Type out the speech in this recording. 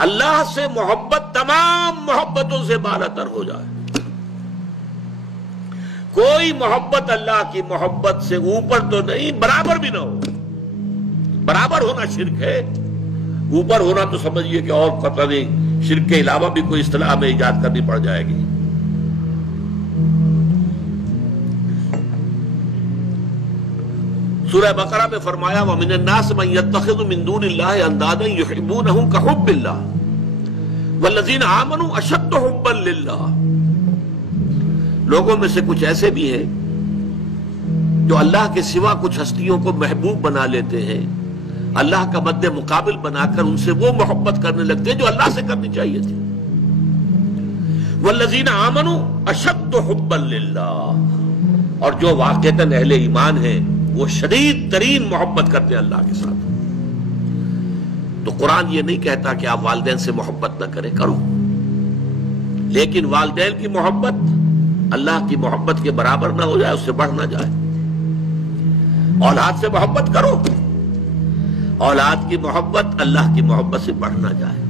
اللہ سے محبت تمام محبتوں سے بالا تر ہو جائے. کوئی محبت اللہ کی محبت سے اوپر تو نہیں، برابر بھی نہ ہو. برابر ہونا شرک ہے، اوپر ہونا تو سمجھیے کہ اور پتہ نہیں شرک کے علاوہ بھی کوئی اصطلاح میں ایجاد کرنی پڑ جائے گی. سورہ بقرہ میں فرمایا وَمِنَ النَّاسِ مَن يَتَّخِذُ مِن دُونِ اللَّهِ أَندَادًا يُحِبُّونَهُم كَحُبِّ اللَّهِ وَالَّذِينَ آمَنُوا أَشَدُّ حُبًّا لِلَّهِ. لوگوں میں سے کچھ ایسے بھی ہیں جو اللہ کے سوا کچھ ہستیوں کو محبوب بنا لیتے ہیں، اللہ کا مد مقابل بنا کر ان سے وہ محبت کرنے لگتے ہیں جو اللہ سے کرنی چاہیے تھی. وَالَّذِينَ آمَنُوا أَشَدُّ حُبًّا لِلَّهِ، اور جو واقعتاً اہل ایمان ہیں وہ شدید ترین محبت کرتے ہیں اللہ کے ساتھ. تو قرآن یہ نہیں کہتا کہ آپ والدین سے محبت نہ کریں، کرو، لیکن والدین کی محبت اللہ کی محبت کے برابر نہ ہو جائے، اس سے بڑھ نہ جائے. اولاد سے محبت کرو، اولاد کی محبت اللہ کی محبت سے بڑھ نہ جائے.